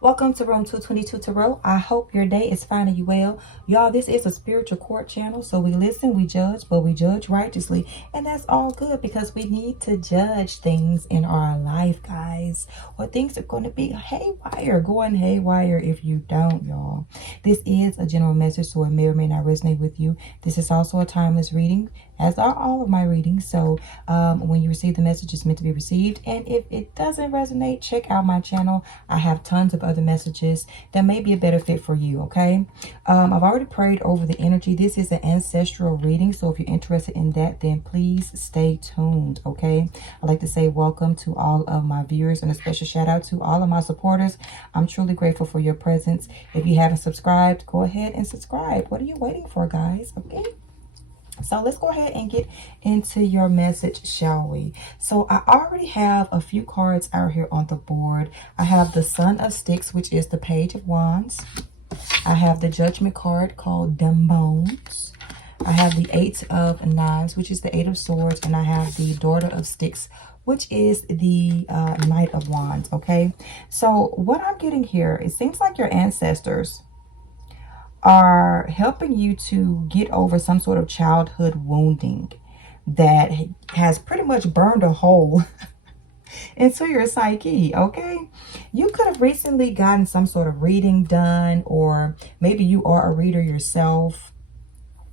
Welcome to Room 222 Tarot. I hope your day is finding you well. Y'all, this is a spiritual court channel, so we listen, we judge, but we judge righteously. And that's all good because we need to judge things in our life, guys. Or things are going to be haywire, going haywire if you don't, y'all. This is a general message, so it may or may not resonate with you. This is also a timeless reading, as are all of my readings. So when you receive the message, it's meant to be received. And if it doesn't resonate, check out my channel. I have tons of other messages that may be a better fit for you, okay? I've already prayed over the energy. This is an ancestral reading, so if you're interested in that, then please stay tuned, okay? I'd like to say welcome to all of my viewers and a special shout out to all of my supporters. I'm truly grateful for your presence. If you haven't subscribed, go ahead and subscribe. What are you waiting for, guys? Okay? So let's go ahead and get into your message, shall we? So I already have a few cards out here on the board. I have the Son of Sticks, which is the Page of Wands. I have the Judgment card called Dumb Bones. I have the Eight of Knives, which is the Eight of Swords. And I have the Daughter of Sticks, which is the Knight of Wands, okay? So what I'm getting here, it seems like your ancestors are helping you to get over some sort of childhood wounding that has pretty much burned a hole into your psyche, okay? You could have recently gotten some sort of reading done, or maybe you are a reader yourself.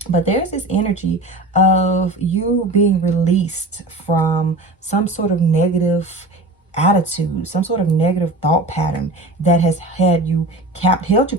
But there's this energy of you being released from some sort of negative attitude, some sort of negative thought pattern that has held you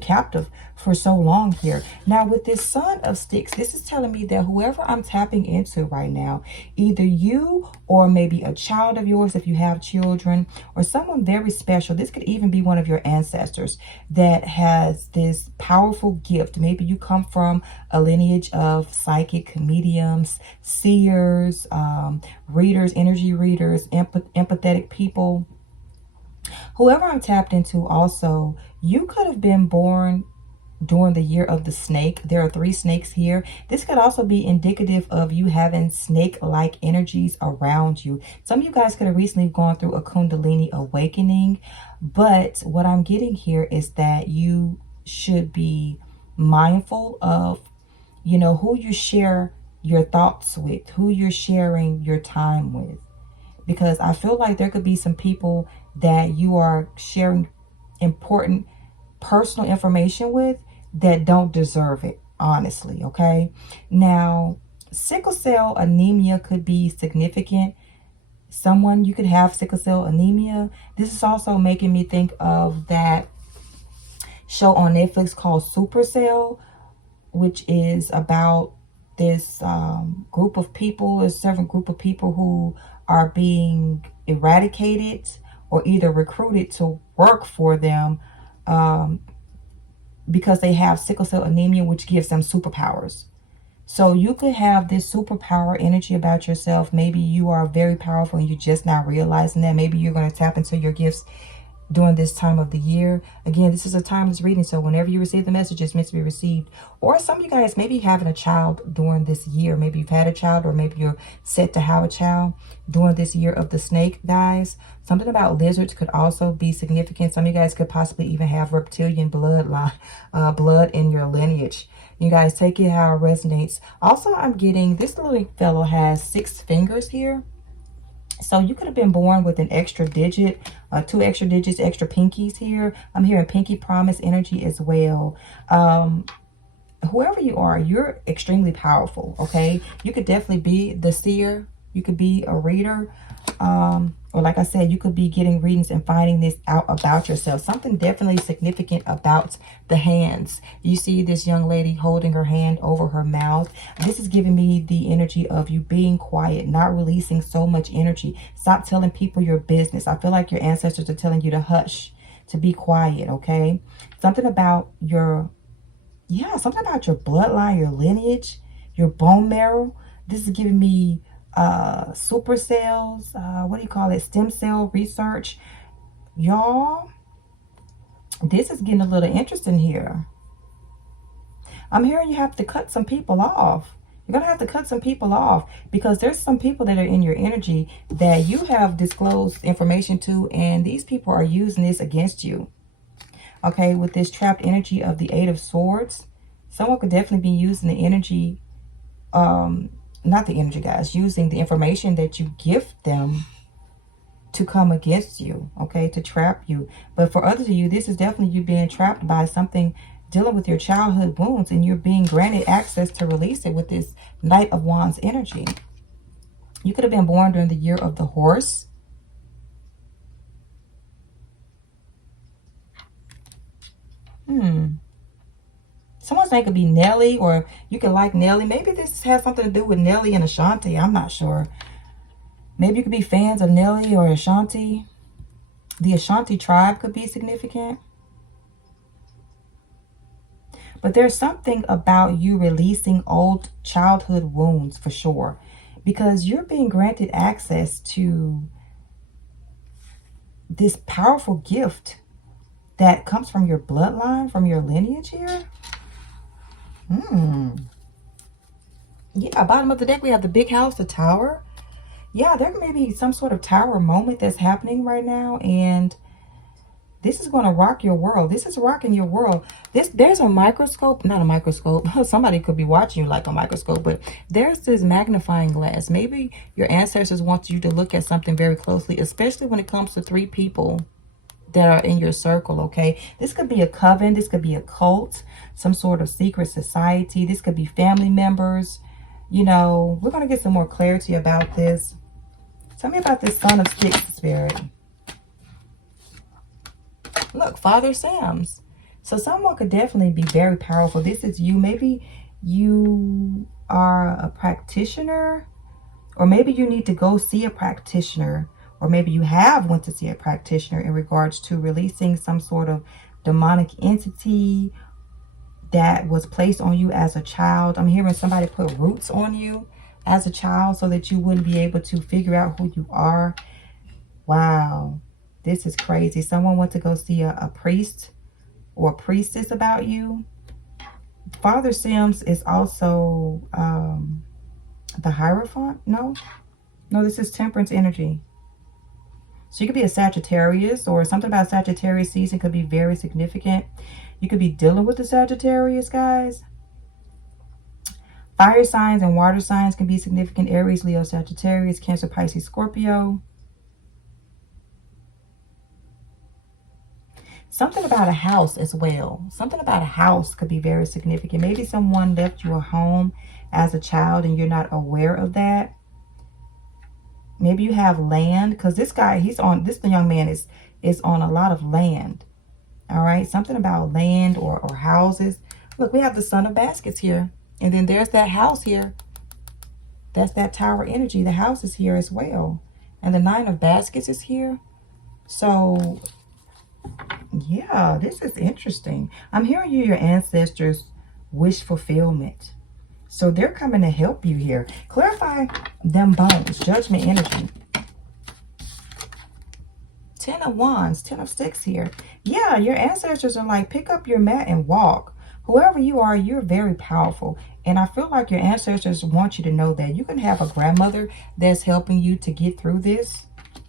captive for so long here. Now with this Son of Sticks, this is telling me that whoever I'm tapping into right now, either you or maybe a child of yours if you have children, or someone very special, this could even be one of your ancestors that has this powerful gift. Maybe you come from a lineage of psychic mediums, seers, readers, energy readers, empathetic people. Whoever I'm tapped into, also, you could have been born during the year of the snake. There are 3 snakes here. This could also be indicative of you having snake-like energies around you. Some of you guys could have recently gone through a Kundalini awakening, but what I'm getting here is that you should be mindful of, you know, who you share your thoughts with, who you're sharing your time with. Because I feel like there could be some people that you are sharing important personal information with that don't deserve it, honestly, okay? Now, sickle cell anemia could be significant. You could have sickle cell anemia. This is also making me think of that show on Netflix called Supercell, which is about this group of people, a certain group of people who are being eradicated or either recruited to work for them because they have sickle cell anemia, which gives them superpowers. So you could have this superpower energy about yourself. Maybe you are very powerful and you're just not realizing that. Maybe you're going to tap into your gifts during this time of the year. Again, this is a timeless reading, so whenever you receive the message, it's meant to be received. Or some of you guys maybe having a child during this year. Maybe you've had a child, or maybe you're set to have a child during this year of the snake, guys. Something about lizards could also be significant. Some of you guys could possibly even have reptilian blood in your lineage. You guys take it how it resonates. Also, I'm getting this little fellow has 6 fingers here. So you could have been born with an extra digit, 2 extra digits, extra pinkies here. I'm hearing pinky promise energy as well. Whoever you are, you're extremely powerful, okay? You could definitely be the seer. You could be a reader. Or like I said, you could be getting readings and finding this out about yourself. Something definitely significant about the hands. You see this young lady holding her hand over her mouth. This is giving me the energy of you being quiet, not releasing so much energy. Stop telling people your business. I feel like your ancestors are telling you to hush, to be quiet, okay? Something about your bloodline, your lineage, your bone marrow. This is giving me super cells, stem cell research. Y'all, this is getting a little interesting here. I'm hearing you have to cut some people off. You're going to have to cut some people off because there's some people that are in your energy that you have disclosed information to, and these people are using this against you. Okay, with this trapped energy of the Eight of Swords, someone could definitely be using the energy, not the energy, guys, using the information that you gift them to come against you, okay, to trap you. But for others of you, this is definitely you being trapped by something dealing with your childhood wounds, and you're being granted access to release it with this Knight of Wands energy. You could have been born during the year of the horse. Someone's name could be Nelly, or you could like Nelly. Maybe this has something to do with Nelly and Ashanti. I'm not sure. Maybe you could be fans of Nelly or Ashanti. The Ashanti tribe could be significant. But there's something about you releasing old childhood wounds for sure. Because you're being granted access to this powerful gift that comes from your bloodline, from your lineage here. Yeah, bottom of the deck, we have the big house, the tower. Yeah, there may be some sort of tower moment that's happening right now, and this is going to rock your world. This is rocking your world. There's a microscope, not a microscope. Somebody could be watching you like a microscope, but there's this magnifying glass. Maybe your ancestors want you to look at something very closely, especially when it comes to 3 people that are in your circle, okay? This could be a coven. This could be a cult, some sort of secret society. This could be family members. You know, we're going to get some more clarity about this. Tell me about this Son of Sticks spirit. Look, Father Sam's. So someone could definitely be very powerful. This is you. Maybe you are a practitioner, or maybe you need to go see a practitioner, or maybe you have went to see a practitioner in regards to releasing some sort of demonic entity that was placed on you as a child. I'm hearing somebody put roots on you as a child so that you wouldn't be able to figure out who you are. Wow. This is crazy. Someone went to go see a priest or a priestess about you. Father Sims is also the Hierophant. No, this is Temperance energy. So you could be a Sagittarius, or something about Sagittarius season could be very significant. You could be dealing with the Sagittarius, guys. Fire signs and water signs can be significant. Aries, Leo, Sagittarius, Cancer, Pisces, Scorpio. Something about a house as well. Something about a house could be very significant. Maybe someone left you a home as a child and you're not aware of that. Maybe you have land, because this guy, this young man is on a lot of land. All right, something about land or houses. Look, we have the Son of Baskets here. And then there's that house here. That's that tower energy. The house is here as well. And the Nine of Baskets is here. So yeah, this is interesting. I'm hearing your ancestors' wish fulfillment. So they're coming to help you here. Clarify them bones. Judgment energy. 10 of Wands. 10 of Sticks here. Yeah, your ancestors are like, pick up your mat and walk. Whoever you are, you're very powerful. And I feel like your ancestors want you to know that. You can have a grandmother that's helping you to get through this.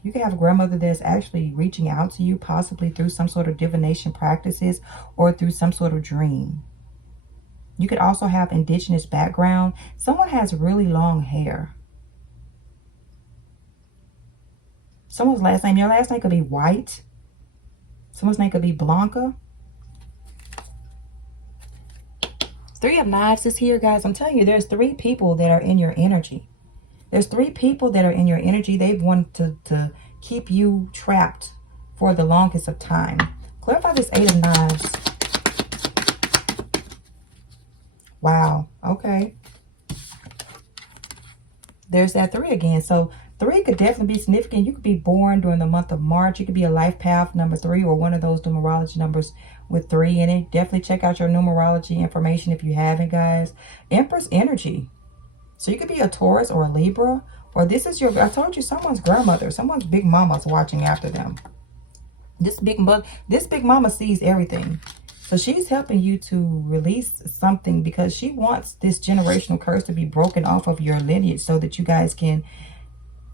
You can have a grandmother that's actually reaching out to you, possibly through some sort of divination practices or through some sort of dream. You could also have indigenous background. Someone has really long hair. Someone's last name, your last name could be White. Someone's name could be Blanca. 3 of Knives is here, guys. I'm telling you, there's 3 people that are in your energy. There's 3 people that are in your energy. They've wanted to keep you trapped for the longest of time. Clarify this 8 of Knives. Wow. Okay. There's that 3 again. So 3 could definitely be significant. You could be born during the month of March. You could be a life path number 3 or one of those numerology numbers with 3 in it. Definitely check out your numerology information if you haven't, guys. Empress energy. So you could be a Taurus or a Libra, or this is your, I told you, someone's grandmother, someone's big mama's watching after them. This big mama sees everything. So she's helping you to release something because she wants this generational curse to be broken off of your lineage so that you guys can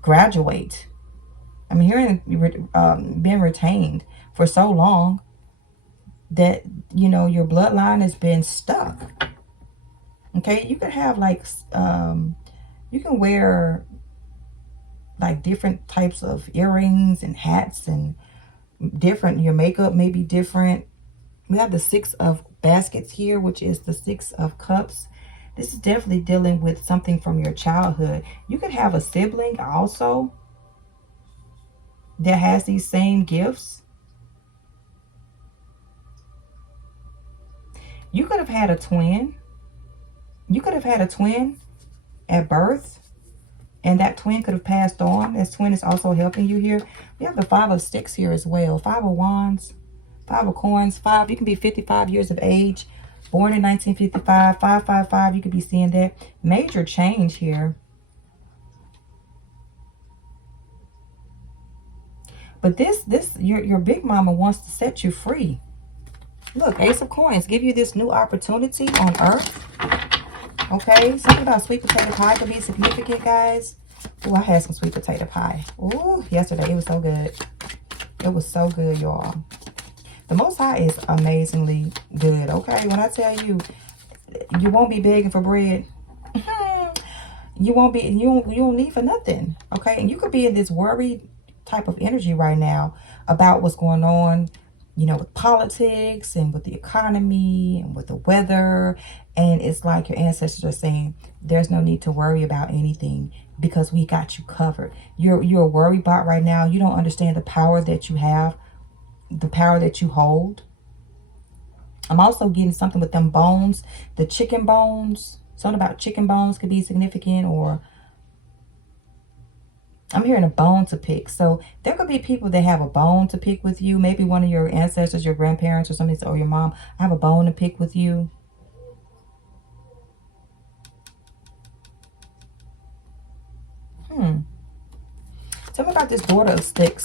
graduate. I'm hearing being retained for so long. that, you know, your bloodline has been stuck. Okay, you could have like, you can wear like different types of earrings and hats and different, your makeup may be different. We have the 6 of baskets here, which is the 6 of cups. This is definitely dealing with something from your childhood. You could have a sibling also that has these same gifts. You could have had a twin. You could have had a twin at birth, and that twin could have passed on. This twin is also helping you here. We have the 5 of sticks here as well. 5 of wands, 5 of coins, 5. You can be 55 years of age, born in 1955, 555. You could be seeing that. Major change here. But your big mama wants to set you free. Look, Ace of Coins, give you this new opportunity on earth. Okay, something about sweet potato pie could be significant, guys. Oh, I had some sweet potato pie. Oh, yesterday, it was so good. It was so good, y'all. The Most High is amazingly good, okay? When I tell you, you won't be begging for bread. You won't be, you don't need for nothing, okay? And you could be in this worried type of energy right now about what's going on, you know, with politics and with the economy and with the weather. And it's like your ancestors are saying, there's no need to worry about anything because we got you covered. You're a worry bot right now. You don't understand the power that you have, the power that you hold. I'm also getting something with them bones, the chicken bones. Something about chicken bones could be significant, or I'm hearing a bone to pick. So there could be people that have a bone to pick with you. Maybe one of your ancestors, your grandparents or something, or your mom, I have a bone to pick with you. Tell me about this daughter of sticks.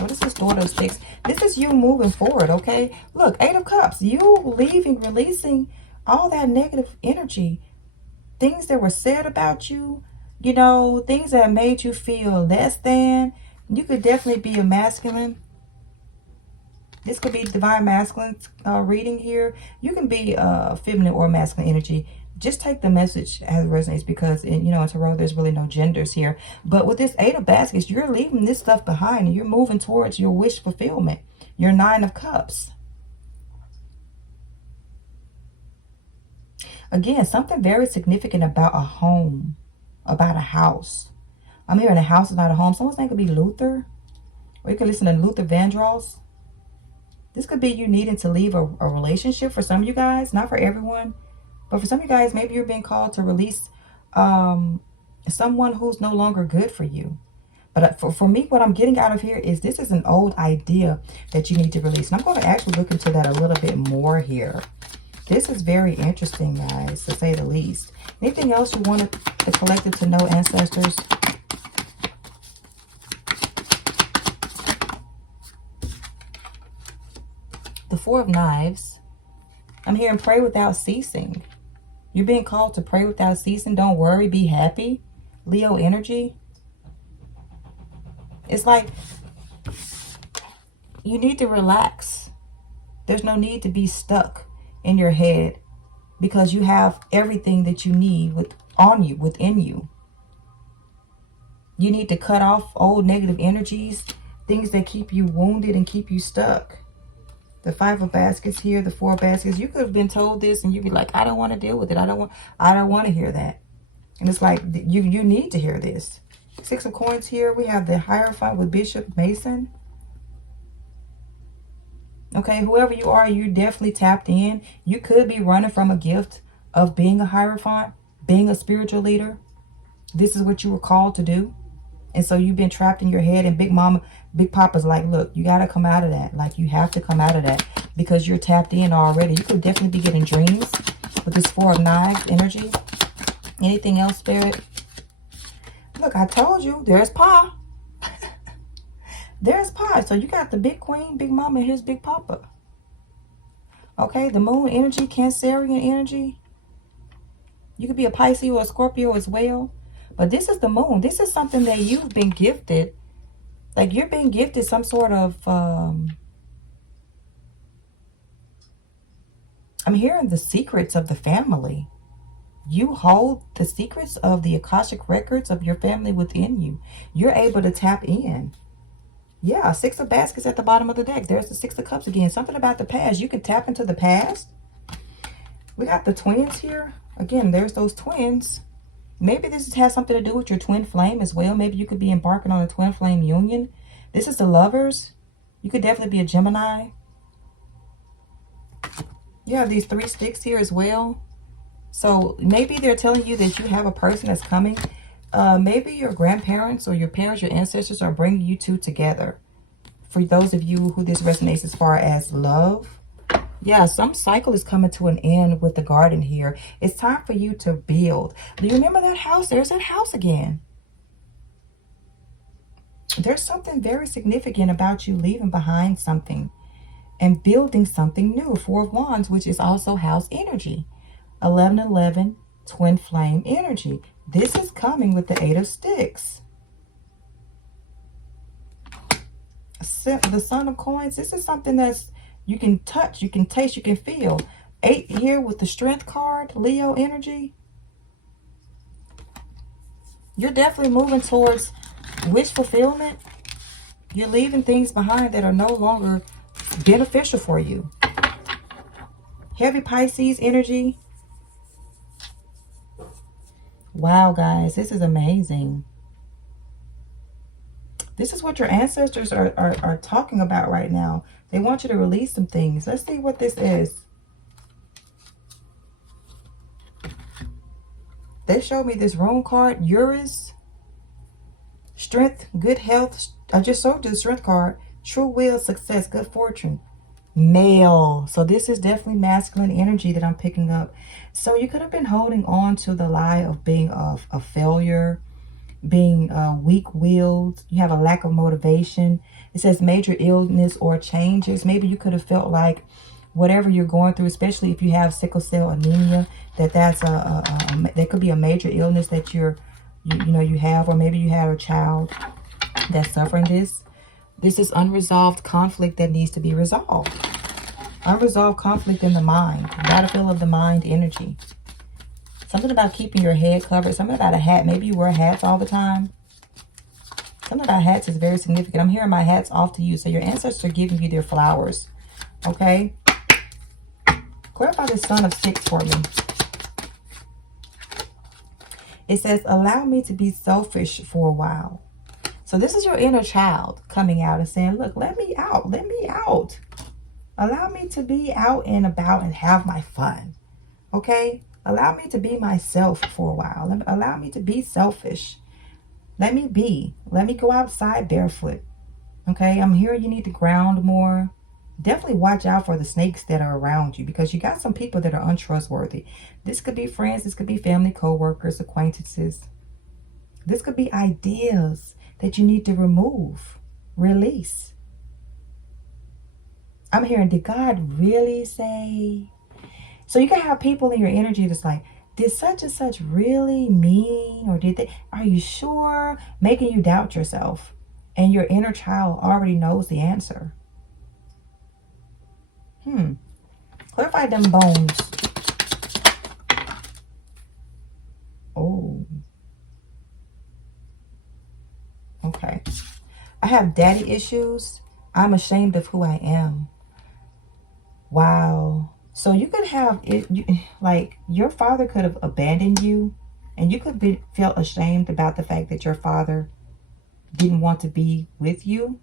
What is this daughter of sticks? This is you moving forward, okay? Look, 8 of Cups. You leaving, releasing all that negative energy. Things that were said about you. You know, things that made you feel less than. You could definitely be a masculine. This could be divine masculine reading here. You can be feminine or masculine energy. Just take the message as it resonates, because, you know, in tarot, there's really no genders here. But with this 8 of baskets, you're leaving this stuff behind and you're moving towards your wish fulfillment. Your 9 of cups. Again, something very significant about a home, about a house. I'm hearing a house is not a home. Someone's name could be Luther, or you could listen to Luther Vandross. This could be you needing to leave a relationship for some of you guys, not for everyone. But for some of you guys, maybe you're being called to release someone who's no longer good for you. But for me, what I'm getting out of here is this is an old idea that you need to release. And I'm going to actually look into that a little bit more here. This is very interesting, guys, to say the least. Anything else you wanted the collective to know, ancestors? The 4 of Knives. I'm hearing pray without ceasing. You're being called to pray without ceasing. Don't worry, be happy. Leo energy. It's like you need to relax. There's no need to be stuck in your head, because you have everything that you need within you. You need to cut off old negative energies, things that keep you wounded and keep you stuck. The 5 of baskets here, the 4 of baskets. You could have been told this and you'd be like, I don't want to deal with it. I don't want to hear that. And it's like, you need to hear this. 6 of coins here. We have the Hierophant with Bishop Mason. Okay, whoever you are, you're definitely tapped in. You could be running from a gift of being a Hierophant, being a spiritual leader. This is what you were called to do. And so you've been trapped in your head, and Big Mama, Big Papa's like, look, you got to come out of that. Like, you have to come out of that because you're tapped in already. You could definitely be getting dreams with this 4 of Knives energy. Anything else, Spirit? Look, I told you, there's Pa. There's Pa. So you got the Big Queen, Big Mama, and here's Big Papa. Okay, the Moon energy, Cancerian energy. You could be a Pisces or a Scorpio as well. But this is the Moon. This is something that you've been gifted. Like, you're being gifted some sort of I'm hearing the secrets of the family. You hold the secrets of the Akashic records of your family within you. You're able to tap in. Yeah, Six of Baskets at the bottom of the deck. There's the Six of Cups again. Something about the past. You can tap into the past. We got the twins here. Again, there's those twins. Maybe this has something to do with your twin flame as well. Maybe you could be embarking on a twin flame union. This is the Lovers. You could definitely be a Gemini. You have these 3 sticks here as well. So maybe they're telling you that you have a person that's coming. Maybe your grandparents or your parents, your ancestors are bringing you two together. For those of you who this resonates as far as love. Yeah, some cycle is coming to an end with the garden here. It's time for you to build. Do you remember that house? There's that house again. There's something very significant about you leaving behind something and building something new. 4 of Wands, which is also house energy. 1111, twin flame energy. This is coming with the 8 of Sticks. The Son of Coins. This is something that's you can touch, you can taste, you can feel. 8 here with the Strength card, Leo energy. You're definitely moving towards wish fulfillment. You're leaving things behind that are no longer beneficial for you. Heavy Pisces energy. Wow, guys, this is amazing. This is what your ancestors are talking about right now. They want you to release some things. Let's see what this is. They showed me this rune card, Uranus. Strength, good health. I just showed you the Strength card. True will, success, good fortune. Male. So this is definitely masculine energy that I'm picking up. So you could have been holding on to the lie of being a failure, being weak-willed. You have a lack of motivation. It says major illness or changes. Maybe you could have felt like whatever you're going through, especially if you have sickle cell anemia, that's there could be a major illness that you have, or maybe you have a child that's suffering this. This is unresolved conflict that needs to be resolved. Unresolved conflict in the mind. Battlefield of the mind energy. Something about keeping your head covered. Something about a hat. Maybe you wear hats all the time. Something about hats is very significant. I'm hearing my hats off to you. So your ancestors are giving you their flowers. Okay? Clarify the Son of Six for me. It says, allow me to be selfish for a while. So this is your inner child coming out and saying, look, let me out. Let me out. Allow me to be out and about and have my fun. Okay? Allow me to be myself for a while. Allow me to be selfish. Let me be. Let me go outside barefoot. Okay? I'm hearing you need to ground more. Definitely watch out for the snakes that are around you, because you got some people that are untrustworthy. This could be friends. This could be family, co-workers, acquaintances. This could be ideas that you need to remove, release. I'm hearing, did God really say? So you can have people in your energy that's like, did such and such really mean? Or did they? Are you sure? Making you doubt yourself. And your inner child already knows the answer. Clarify them bones. Oh. Okay. I have daddy issues. I'm ashamed of who I am. Wow. So you could have it, like your father could have abandoned you, and you could be felt ashamed about the fact that your father didn't want to be with you.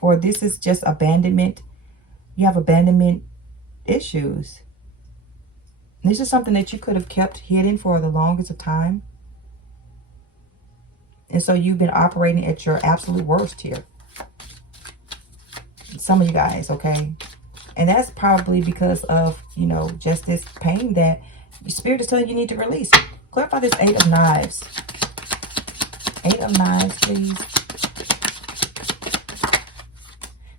Or this is just abandonment. You have abandonment issues. This is something that you could have kept hidden for the longest of time. And so you've been operating at your absolute worst here. Some of you guys, okay? And that's probably because of, just this pain that your spirit is telling you need to release. Clarify this 8 of Knives. 8 of Knives, please.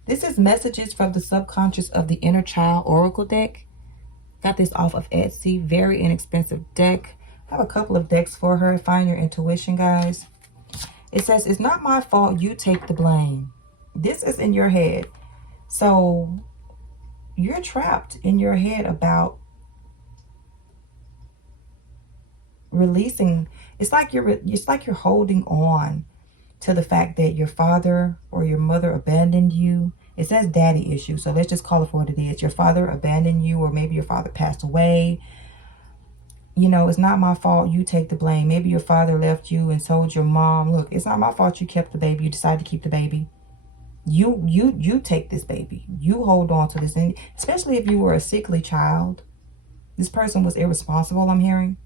This is messages from the subconscious of the inner child oracle deck. Got this off of Etsy. Very inexpensive deck. I have a couple of decks for her. Find your intuition, guys. It says, it's not my fault. You take the blame. This is in your head. So you're trapped in your head about releasing. It's like you're holding on to the fact that your father or your mother abandoned you. It says daddy issue, so let's just call it for what it is. Your father abandoned you, or maybe your father passed away. You know, it's not my fault. You take the blame. Maybe your father left you and told your mom, look, it's not my fault you kept the baby. You decided to keep the baby. You take this baby. You hold on to this. And especially if you were a sickly child. This person was irresponsible, I'm hearing.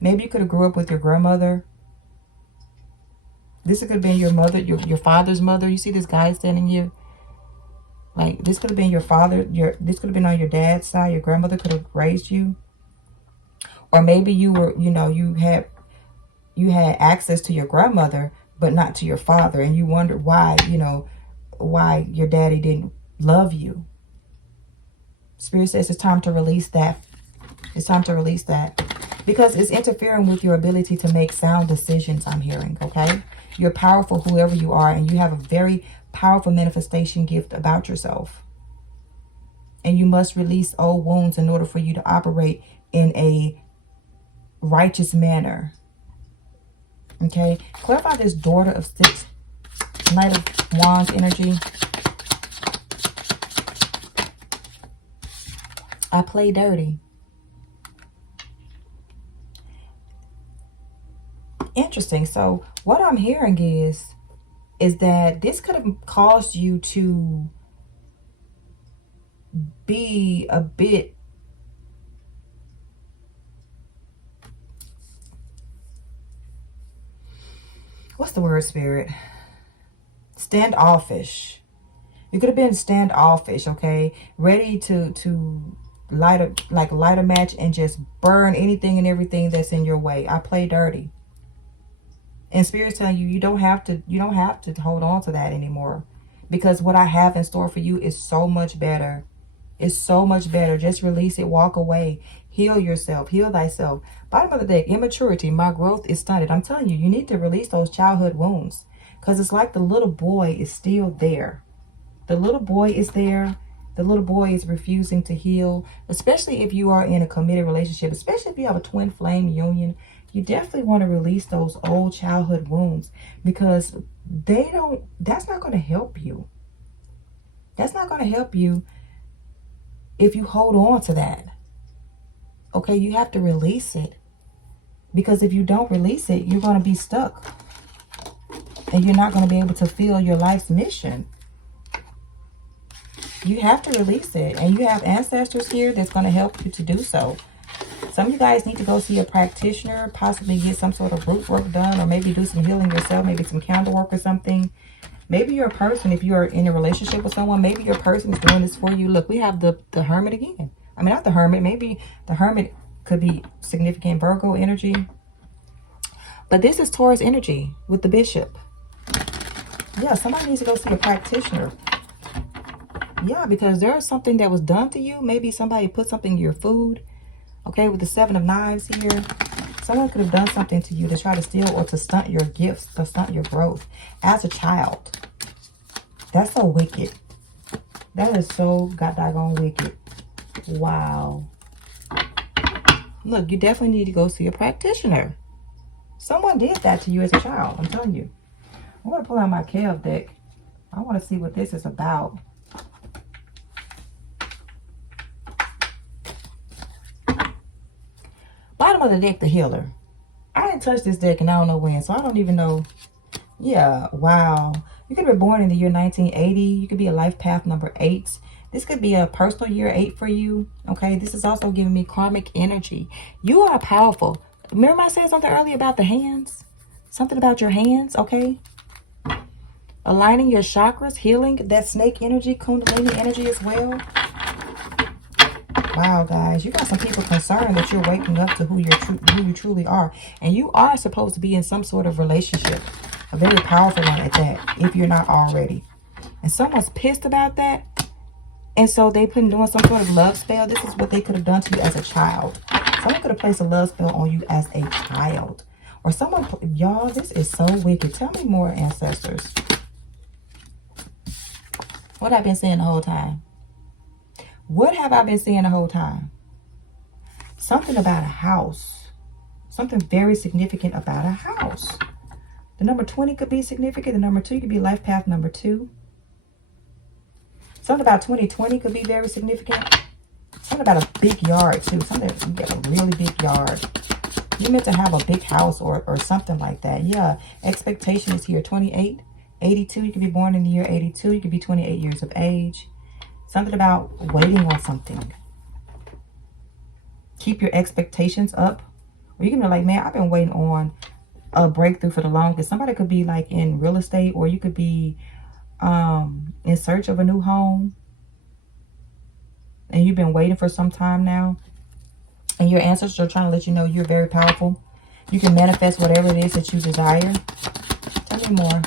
Maybe you could have grew up with your grandmother. This could have been your mother, your father's mother. You see this guy standing here? Like, this could have been your father. This could have been on your dad's side. Your grandmother could have raised you. Or maybe you were, you know, you had access to your grandmother, but not to your father. And you wondered why, you know, why your daddy didn't love you. Spirit says it's time to release that. It's time to release that. Because it's interfering with your ability to make sound decisions, I'm hearing, okay? You're powerful, whoever you are, and you have a very powerful manifestation gift about yourself. And you must release old wounds in order for you to operate in a righteous manner. Okay? Clarify this daughter of six, Knight of Wands energy. I play dirty. Interesting. So what I'm hearing is that this could have caused you to be a bit what's the word, Spirit? Standoffish. You could have been standoffish, okay? Ready to light a match and just burn anything and everything that's in your way. I play dirty. And Spirit's telling you, you don't have to hold on to that anymore. Because what I have in store for you is so much better. It's so much better. Just release it. Walk away. Heal yourself. Heal thyself. Bottom of the deck, immaturity. My growth is stunted. I'm telling you, you need to release those childhood wounds. Because it's like the little boy is still there. The little boy is there. The little boy is refusing to heal. Especially if you are in a committed relationship. Especially if you have a twin flame union. You definitely want to release those old childhood wounds. Because that's not going to help you. That's not going to help you if you hold on to that. Okay, you have to release it. Because if you don't release it, you're going to be stuck. And you're not going to be able to feel your life's mission. You have to release it. And you have ancestors here that's going to help you to do so. Some of you guys need to go see a practitioner, possibly get some sort of root work done, or maybe do some healing yourself, maybe some candle work or something. Maybe you're a person, if you're in a relationship with someone, maybe your person is doing this for you. Look, we have the Hermit again. I mean, not the Hermit. Maybe the Hermit could be significant Virgo energy. But this is Taurus energy with the Bishop. Yeah, somebody needs to go see a practitioner. Yeah, because there's something that was done to you. Maybe somebody put something in your food. Okay, with the Seven of Knives here. Someone could have done something to you to try to steal or to stunt your gifts, to stunt your growth as a child. That's so wicked. That is so goddamn wicked. Wow. Look, you definitely need to go see a practitioner. Someone did that to you as a child, I'm telling you. I'm going to pull out my Kev deck. I want to see what this is about. Bottom of the deck, the Healer. I didn't touch this deck and I don't know when, so I don't even know. Yeah, wow. You could be born in the year 1980. You could be a life path number 8. This could be a personal year 8 for you. Okay, this is also giving me karmic energy. You are powerful. Remember I said something earlier about the hands? Something about your hands, okay? Aligning your chakras, healing that snake energy, kundalini energy as well. Wow, guys, you got some people concerned that you're waking up to who you truly are. And you are supposed to be in some sort of relationship. A very powerful one at that, if you're not already. And someone's pissed about that. And so they put doing some sort of love spell. This is what they could have done to you as a child. Someone could have placed a love spell on you as a child. Or someone, y'all, this is so wicked. Tell me more, ancestors. What I've been saying the whole time. What have I been seeing the whole time? Something about a house. Something very significant about a house. The number 20 could be significant. The number 2 could be life path number 2. Something about 2020 could be very significant. Something about a big yard too. Something, you get a really big yard. You meant to have a big house or something like that. Yeah, expectation is here. 28, 82. You could be born in the year 82. You could be 28 years of age. Something about waiting on something. Keep your expectations up. Or you can be like, man, I've been waiting on a breakthrough for the longest. Somebody could be like in real estate, or you could be in search of a new home. And you've been waiting for some time now. And your ancestors are trying to let you know you're very powerful. You can manifest whatever it is that you desire. Tell me more.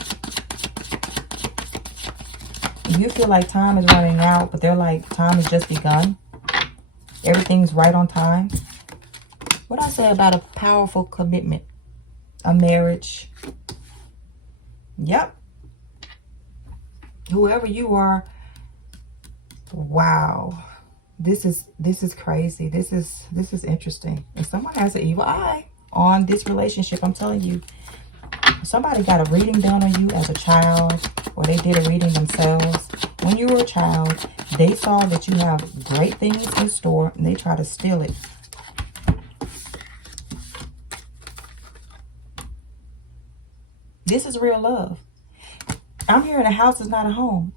You feel like time is running out, but they're like, time has just begun. Everything's right on time. What I say about a powerful commitment? A marriage. Yep. Whoever you are. Wow. This is crazy. This is interesting. And someone has an evil eye on this relationship. I'm telling you. Somebody got a reading done on you as a child, or they did a reading themselves. When you were a child, they saw that you have great things in store, and they try to steal it. This is real love. I'm hearing a house is not a home.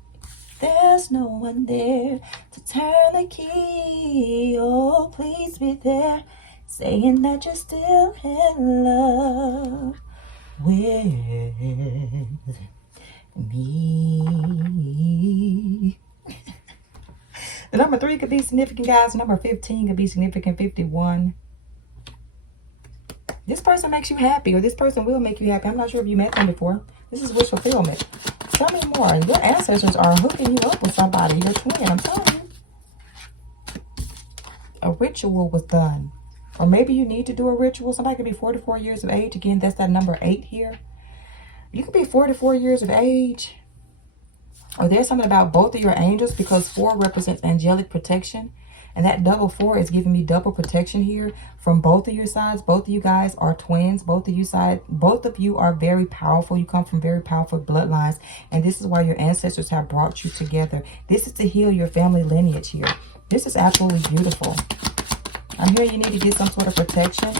There's no one there to turn the key. Oh, please be there, saying that you're still in love with me. The number 3 could be significant, guys. Number 15 could be significant. 51. This person makes you happy, or this person will make you happy. I'm not sure if you met them before. This is wish fulfillment. Tell me more. Your ancestors are hooking you up with somebody. Your twin, I'm telling you. A ritual was done. Or maybe you need to do a ritual. Somebody could be 44 years of age. Again, that's that number 8 here. You could be 44 years of age. Or there's something about both of your angels, because 4 represents angelic protection. And that double 4 is giving me double protection here from both of your sides. Both of you guys are twins. Both of you are very powerful. You come from very powerful bloodlines. And this is why your ancestors have brought you together. This is to heal your family lineage here. This is absolutely beautiful. I'm hearing you need to get some sort of protection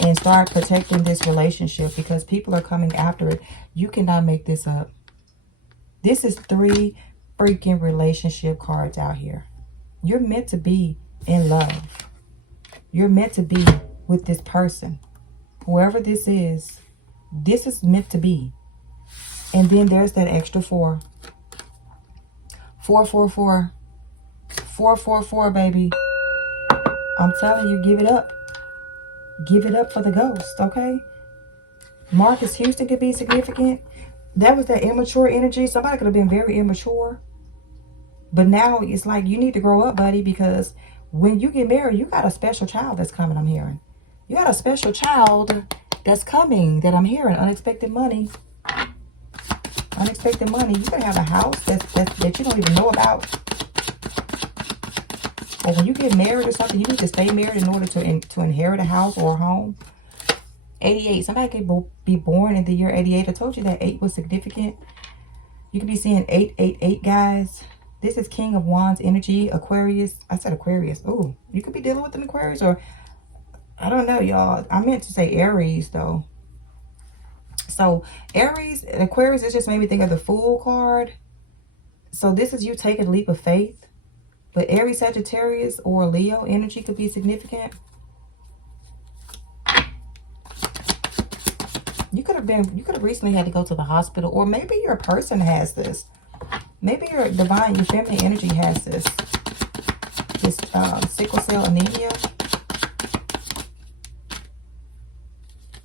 and start protecting this relationship, because people are coming after it. You cannot make this up. This is 3 freaking relationship cards out here. You're meant to be in love. You're meant to be with this person. Whoever this is meant to be. And then there's that extra 4. 444. 444, baby. I'm telling you, give it up. Give it up for the ghost, okay? Marcus Houston could be significant. That was that immature energy. Somebody could have been very immature. But now it's like you need to grow up, buddy, because when you get married, you got a special child that's coming, I'm hearing. You got a special child that's coming that I'm hearing. Unexpected money. Unexpected money. You could have a house that you don't even know about. Or when you get married or something, you need to stay married in order to inherit a house or a home. 88. Somebody could be born in the year 88. I told you that 8 was significant. You could be seeing 888, guys. This is King of Wands energy, Aquarius. I said Aquarius. Ooh, you could be dealing with an Aquarius, or I don't know, y'all. I meant to say Aries, though. So Aries, Aquarius, it just made me think of the Fool card. So this is you taking a leap of faith. But Aries, Sagittarius, or Leo energy could be significant. You could have recently had to go to the hospital, or maybe your person has this. Maybe your feminine energy has this sickle cell anemia.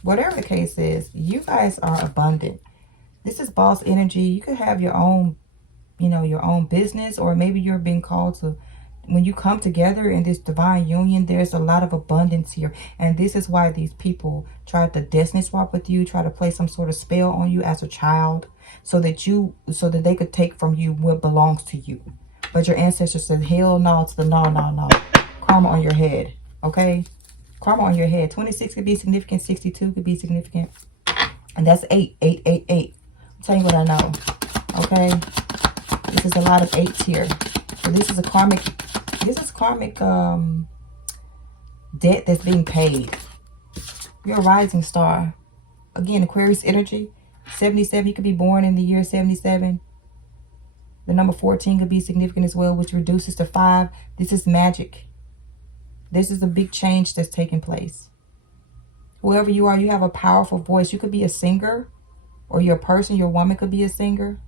Whatever the case is, you guys are abundant. This is boss energy. You could have your own, your own business, or maybe you're being called to, when you come together in this divine union, there's a lot of abundance here. And this is why these people tried to destiny swap with you, try to play some sort of spell on you as a child, so that they could take from you what belongs to you. But your ancestors said, hell no to the no, no, no. Karma on your head, okay? Karma on your head. 26 could be significant. 62 could be significant. And that's 8, 8, 8, 8. I'm telling you what I know, okay? This is a lot of 8s here. So this is karmic debt that's being paid. You're a rising star. Again, Aquarius energy. 77, you could be born in the year 77. The number 14 could be significant as well, which reduces to 5. This is magic. This is a big change that's taking place. Whoever you are, you have a powerful voice. You could be a singer, or your person, your woman could be a singer.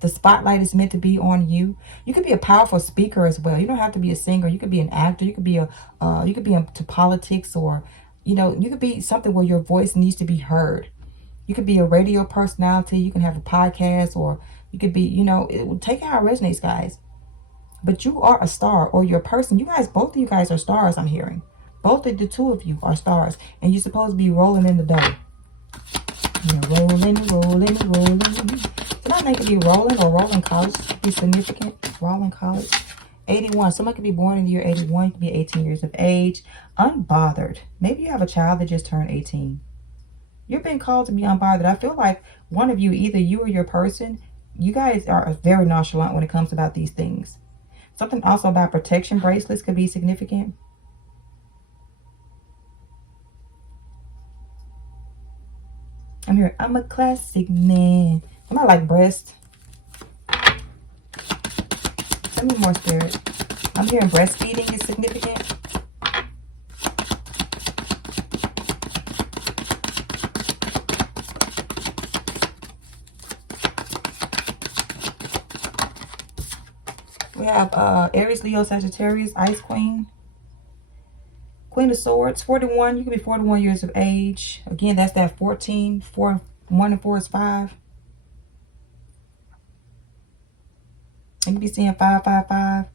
The spotlight is meant to be on you. You could be a powerful speaker as well. You don't have to be a singer. You could be an actor. You could be into politics, or you could be something where your voice needs to be heard. You could be a radio personality. You can have a podcast, or you could be, take it how it resonates, guys. But you are a star, or your person. You guys, both of you guys are stars, I'm hearing. Both of the two of you are stars. And you're supposed to be rolling in the dough. You're rolling, rolling, rolling. Tonight they could be rolling, or rolling college. Could be significant. Rolling college. 81. Someone could be born in the year 81. You could be 18 years of age. Unbothered. Maybe you have a child that just turned 18. You're being called to be unbothered. I feel like one of you, either you or your person, you guys are very nonchalant when it comes about these things. Something also about protection bracelets could be significant. I'm here. I'm a classic man. Am I like breast? Tell me more, Spirit. I'm hearing breastfeeding is significant. We have Aries, Leo, Sagittarius, Ice Queen. Queen of Swords, 41. You could be 41 years of age. Again, that's that 14. 4, 1 and 4 is 5. You could be seeing 555.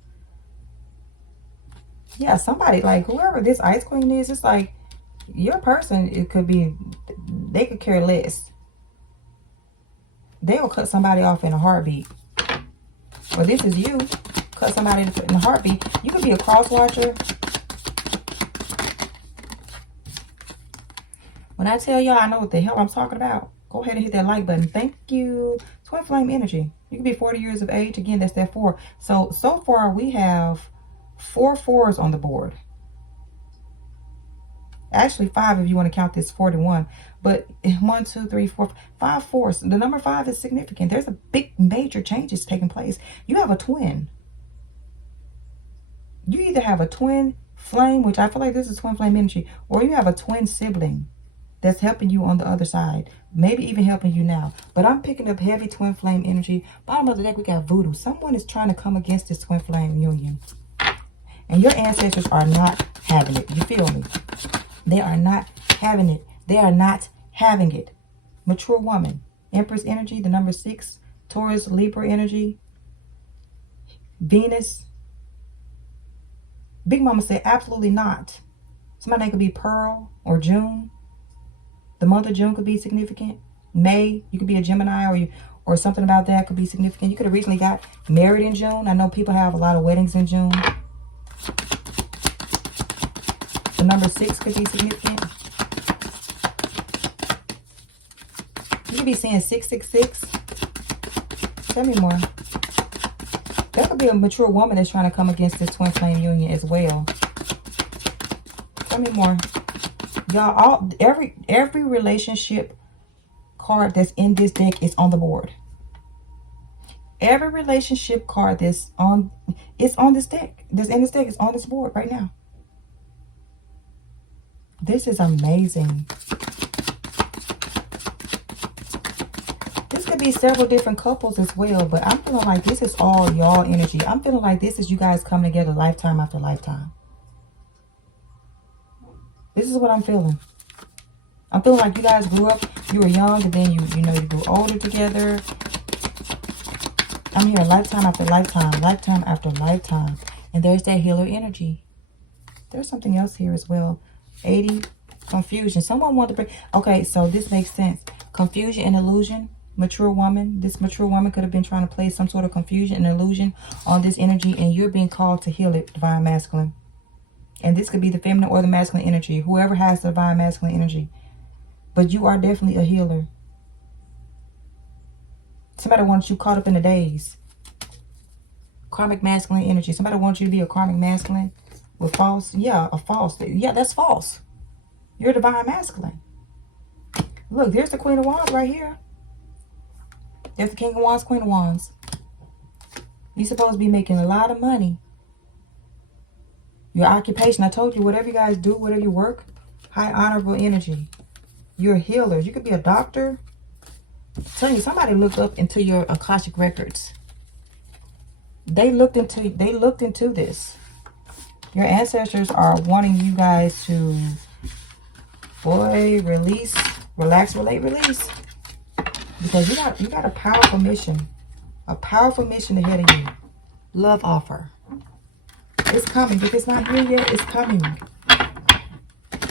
Yeah, somebody, like whoever this Ice Queen is, it's like your person, it could be, they could care less. They'll cut somebody off in a heartbeat. Or this is you. Cut somebody in a heartbeat. You could be a cross watcher. When I tell y'all I know what the hell I'm talking about, go ahead and hit that like button. Thank you. Twin flame energy. You can be 40 years of age. Again, that's that 4. So far we have 4 4s on the board. Actually 5 if you want to count this 41. But 1, 2, 3, 4, 5 4s. The number 5 is significant. There's a big major changes taking place. You have a twin. You either have a twin flame, which I feel like this is twin flame energy, or you have a twin sibling that's helping you on the other side. Maybe even helping you now. But I'm picking up heavy twin flame energy. Bottom of the deck, we got voodoo. Someone is trying to come against this twin flame union. And your ancestors are not having it. You feel me? They are not having it. They are not having it. Mature woman. Empress energy, the number 6. Taurus, Libra energy. Venus. Big Mama said absolutely not. Somebody name could be Pearl or June. The month of June could be significant. May, you could be a Gemini, or something about that could be significant. You could have recently got married in June. I know people have a lot of weddings in June. The number 6 could be significant. You could be seeing 666. Tell me more. That could be a mature woman that's trying to come against this twin flame union as well. Tell me more. Y'all, every relationship card that's in this deck is on the board. Every relationship card that's on, it's on this deck. That's in this deck is on this board right now. This is amazing. This could be several different couples as well, but I'm feeling like this is all y'all energy. I'm feeling like this is you guys coming together lifetime after lifetime. This is what I'm feeling. I'm feeling like you guys grew up, you were young, and then you grew older together. I'm here lifetime after lifetime, lifetime after lifetime. And there's that healer energy. There's something else here as well. 80, confusion. Someone wanted to bring, okay, so this makes sense. Confusion and illusion. mature woman. This mature woman could have been trying to play some sort of confusion and illusion on this energy, and you're being called to heal it, divine masculine. And this could be the feminine or the masculine energy, whoever has the divine masculine energy. But you are definitely a healer. Somebody wants you caught up in the days. Karmic masculine energy. Somebody wants you to be a karmic masculine with false. Yeah, a false. Yeah, that's false. You're divine masculine. Look, there's the Queen of Wands right here. There's the King of Wands, Queen of Wands. You're supposed to be making a lot of money. Your occupation, I told you, whatever you guys do, whatever you work, high honorable energy. You're a healer. You could be a doctor. I'm telling you, somebody looked up into your Akashic records. They looked into this. Your ancestors are wanting you guys to, boy, release, relax, relate, release. Because you got a powerful mission. A powerful mission ahead of you. Love offer. It's coming. If it's not here yet, it's coming.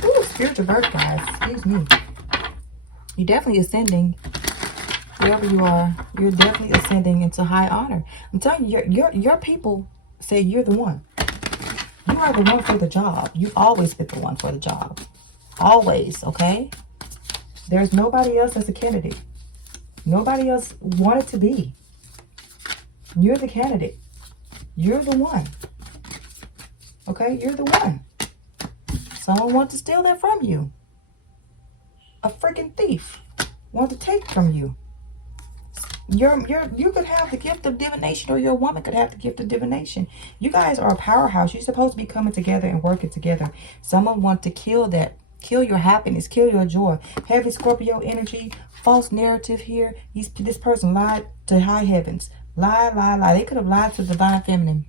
Ooh, spiritual birth, guys. Excuse me. You're definitely ascending. Wherever you are, you're definitely ascending into high honor. I'm telling you, your people say you're the one. You are the one for the job. You always been the one for the job. Always, okay? There's nobody else as a candidate. Nobody else wanted to be. You're the candidate. You're the one. Okay? You're the one. Someone wants to steal that from you. A freaking thief wants to take from you. You could have the gift of divination, or your woman could have the gift of divination. You guys are a powerhouse. You're supposed to be coming together and working together. Someone wants to kill that. Kill your happiness. Kill your joy. Heavy Scorpio energy. False narrative here. This person lied to high heavens. Lie. They could have lied to the divine feminine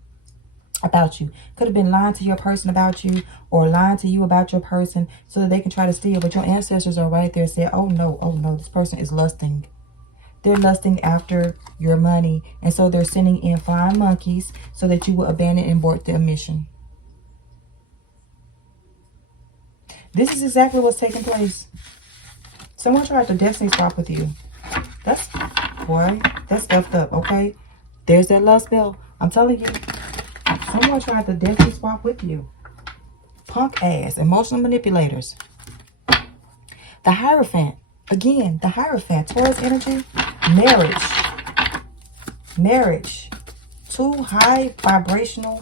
about you. Could have been lying to your person about you, or lying to you about your person, so that they can try to steal. But your ancestors are right there saying, oh no, this person is lusting. They're lusting after your money. And so they're sending in flying monkeys so that you will abandon and abort their mission. This is exactly what's taking place. Someone tried to destiny swap with you. That's effed up, okay? There's that lust spell. I'm telling you. Someone tried to destiny swap with you. Punk ass. Emotional manipulators. The Hierophant. Again, the Hierophant. Taurus energy. Marriage. Too high vibrational.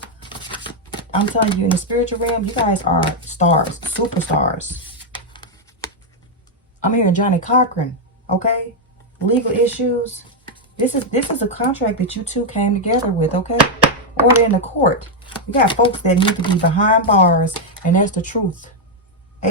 I'm telling you, in the spiritual realm, you guys are stars. Superstars. I'm hearing Johnny Cochran. Okay? Legal issues. This is a contract that you two came together with, okay? Or they're in the court. You got folks that need to be behind bars, and that's the truth.